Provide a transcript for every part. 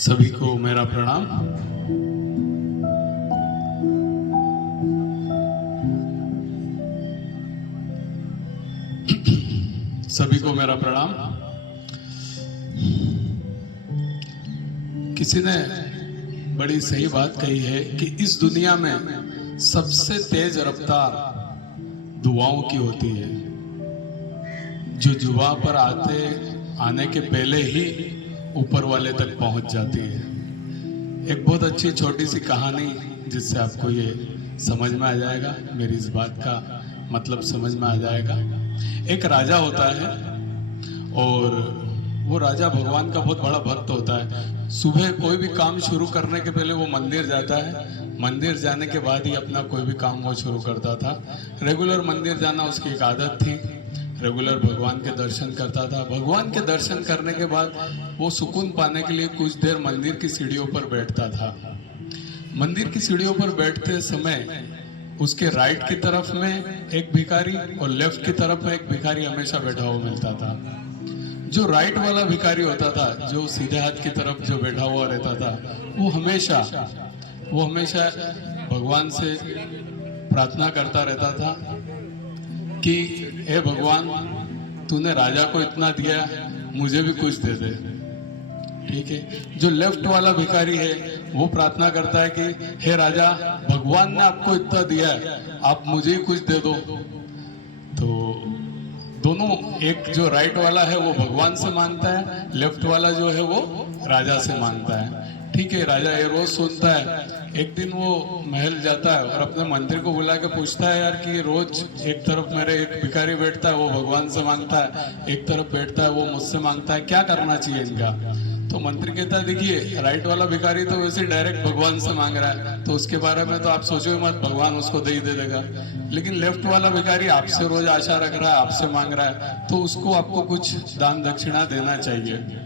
सभी को मेरा प्रणाम। सभी को मेरा प्रणाम। किसी ने बड़ी सही बात कही है कि इस दुनिया में सबसे तेज रफ्तार दुआओं की होती है, जो जुबां पर आने के पहले ही ऊपर वाले तक पहुंच जाती है। एक बहुत अच्छी छोटी सी कहानी जिससे आपको ये समझ में आ जाएगा, मेरी इस बात का मतलब समझ में आ जाएगा। एक राजा होता है और वो राजा भगवान का बहुत बड़ा भक्त होता है। सुबह कोई भी काम शुरू करने के पहले वो मंदिर जाता है। मंदिर जाने के बाद ही अपना कोई भी काम वो शुरू करता था। रेगुलर मंदिर जाना उसकी एक आदत थी। रेगुलर भगवान के दर्शन करता था। भगवान के दर्शन करने के बाद वो सुकून पाने के लिए कुछ देर मंदिर की सीढ़ियों पर बैठता था। मंदिर की सीढ़ियों पर बैठते समय उसके राइट की तरफ में एक भिखारी और लेफ्ट की तरफ में एक भिखारी हमेशा बैठा हुआ मिलता था। जो राइट वाला भिखारी होता था, जो सीधे हाथ की तरफ जो बैठा हुआ रहता था, वो हमेशा भगवान से प्रार्थना करता रहता था कि हे भगवान, तूने राजा को इतना दिया, मुझे भी कुछ दे दे। ठीक है। जो लेफ्ट वाला भिखारी है वो प्रार्थना करता है कि हे राजा, भगवान ने आपको इतना दिया है, आप मुझे ही कुछ दे दो। तो दोनों, एक जो राइट वाला है वो भगवान से मांगता है, लेफ्ट वाला जो है वो राजा से मांगता है। ठीक है। राजा ये रोज सुनता है। एक दिन वो महल जाता है और अपने मंत्री को बुला के पूछता है, यार कि रोज एक तरफ मेरे एक भिखारी बैठता है, वो भगवान से मांगता है, एक तरफ बैठता है वो मुझसे मांगता है, क्या करना चाहिए इनका। तो मंत्री कहता है, देखिए राइट वाला भिखारी तो वैसे डायरेक्ट भगवान से मांग रहा है, तो उसके बारे में तो आप सोचो मत, भगवान उसको दे ही दे देगा। लेकिन लेफ्ट वाला भिखारी आपसे रोज आशा रख रहा है, आपसे मांग रहा है, तो उसको आपको कुछ दान दक्षिणा देना चाहिए।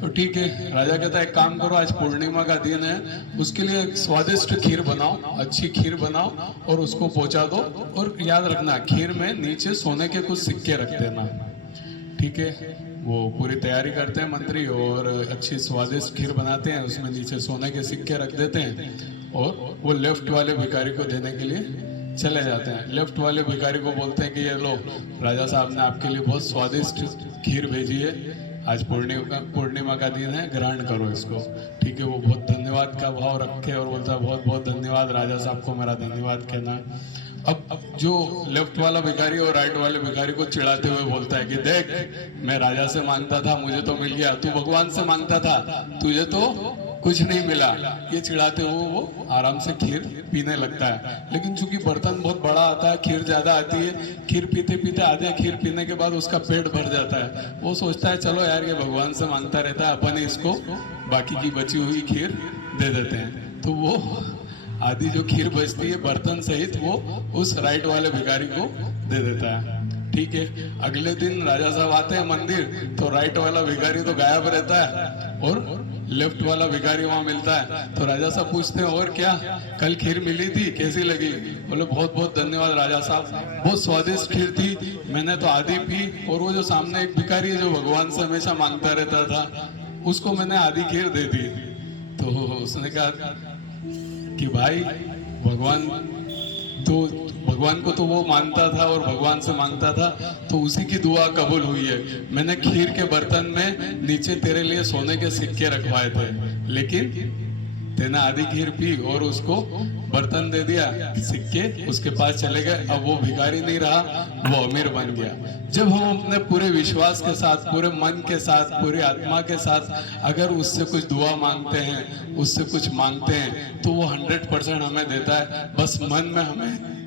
तो ठीक है। राजा कहता है, एक काम करो, आज पूर्णिमा का दिन है, उसके लिए स्वादिष्ट खीर बनाओ, अच्छी खीर बनाओ और उसको पहुंचा दो। और याद रखना, खीर में नीचे सोने के कुछ सिक्के रख देना। ठीक है। वो पूरी तैयारी करते हैं मंत्री और अच्छी स्वादिष्ट खीर बनाते हैं, उसमें नीचे सोने के सिक्के रख देते हैं और वो लेफ्ट वाले भिखारी को देने के लिए चले जाते हैं। लेफ्ट वाले भिखारी को बोलते हैं कि ये लो, राजा साहब ने आपके लिए बहुत स्वादिष्ट खीर भेजी है, आज पूर्णिमा का दिन है, ग्रहण करो इसको। ठीक है। वो बहुत धन्यवाद का भाव रखे और बोलता है, बहुत बहुत धन्यवाद, राजा साहब को मेरा धन्यवाद कहना। अब जो लेफ्ट वाला भिखारी और राइट वाले भिखारी को चिढ़ाते हुए बोलता है कि देख, मैं राजा से मांगता था, मुझे तो मिल गया, तू भगवान से मांगता था, तुझे तो कुछ नहीं मिला। ये चिढ़ाते हुए वो आराम से खीर पीने लगता है। लेकिन चूंकि बर्तन बहुत बड़ा आता है, खीर ज्यादा आती है, खीर पीते पीते आधे खीर पीने के बाद उसका पेट भर जाता है। वो सोचता है, चलो यार, ये भगवान से मांगता रहता है, अपन इसको बाकी की बची हुई खीर दे देते हैं। तो वो आधी जो खीर बचती है बर्तन सहित वो उस राइट वाले भिखारी को दे देता है। ठीक है। अगले दिन राजा साहब आते हैं मंदिर, तो राइट वाला भिखारी तो गायब रहता है और लेफ्ट वाला भिखारी वहां मिलता है। तो राजा साहब पूछते हैं, और क्या, कल खीर मिली थी, कैसी लगी। बोले, बहुत बहुत धन्यवाद राजा साहब, बहुत स्वादिष्ट खीर थी, मैंने तो आधी पी, और वो जो सामने एक भिखारी है जो भगवान से हमेशा मांगता रहता था, उसको मैंने आधी खीर दे दी। तो उसने कहा कि भाई, भगवान को तो वो मानता था और भगवान से मांगता था, तो उसी की दुआ कबूल हुई है। मैंने खीर के बर्तन में नीचे तेरे लिए सोने के सिक्के रखवाए थे, लेकिन तेने आधी खीर पी और उसको बर्तन दे दिया, सिक्के उसके पास चले गए। अब वो भिखारी नहीं रहा, वो अमीर बन गया। जब हम अपने पूरे विश्वास के साथ, पूरे मन के साथ, पूरी आत्मा के साथ अगर उससे कुछ दुआ मांगते हैं, उससे कुछ मांगते हैं, तो वो 100% हमें देता है। बस मन में हमें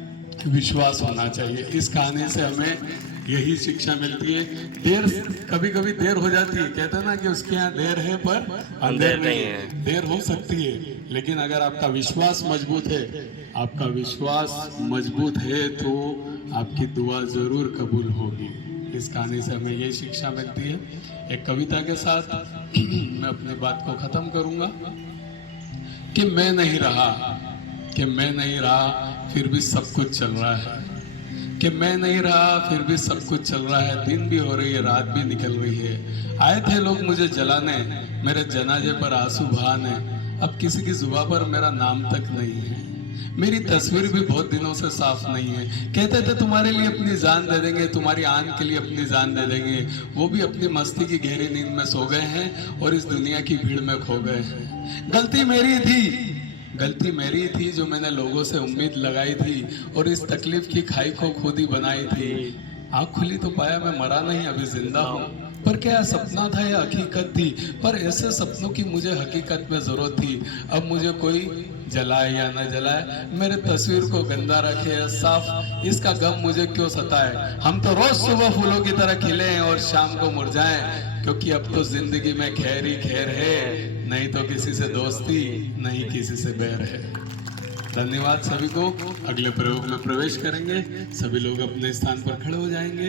विश्वास होना चाहिए। इस कहानी से हमें यही शिक्षा मिलती है। देर, कभी कभी देर हो जाती है, कहते हैं ना कि उसके यहाँ देर है पर अंधेर नहीं है। देर हो सकती है, लेकिन अगर आपका विश्वास मजबूत है, आपका विश्वास मजबूत है, तो आपकी दुआ जरूर कबूल होगी। इस कहानी से हमें ये शिक्षा मिलती है। एक कविता के साथ मैं अपनी बात को खत्म करूंगा कि मैं नहीं रहा, फिर भी सब कुछ चल रहा है। कि मैं नहीं रहा फिर भी सब कुछ चल रहा है, दिन भी हो रही है, रात भी निकल रही है। आए थे लोग मुझे जलाने, मेरे जनाजे पर आंसू बहाने, अब किसी की जुबान पर मेरा नाम तक नहीं है। मेरी तस्वीर भी बहुत दिनों से साफ नहीं है। कहते थे तुम्हारे लिए अपनी जान दे देंगे, तुम्हारी आन के लिए अपनी जान दे देंगे, वो भी अपनी मस्ती की गहरी नींद में सो गए हैं और इस दुनिया की भीड़ में खो गए हैं। गलती मेरी थी जो मैंने लोगों से उम्मीद लगाई थी और इस तकलीफ की खाई को खुद ही बनाई थी। आँख खुली तो पाया मैं मरा नहीं, अभी जिंदा हूँ। पर क्या सपना था या हकीकत थी? पर ऐसे सपनों की मुझे हकीकत में जरूरत थी। अब मुझे कोई जलाए या न जलाए, मेरे तस्वीर को गंदा रखे या साफ, इसका गम मुझे क्यों सताए। हम तो रोज सुबह फूलों की तरह खिले हैं और शाम को मुरझाएं, क्योंकि अब तो जिंदगी में खैर ही खैर है, नहीं तो किसी से दोस्ती, नहीं किसी से बैर है। धन्यवाद सभी को। अगले प्रयोग में प्रवेश करेंगे, सभी लोग अपने स्थान पर खड़े हो जाएंगे।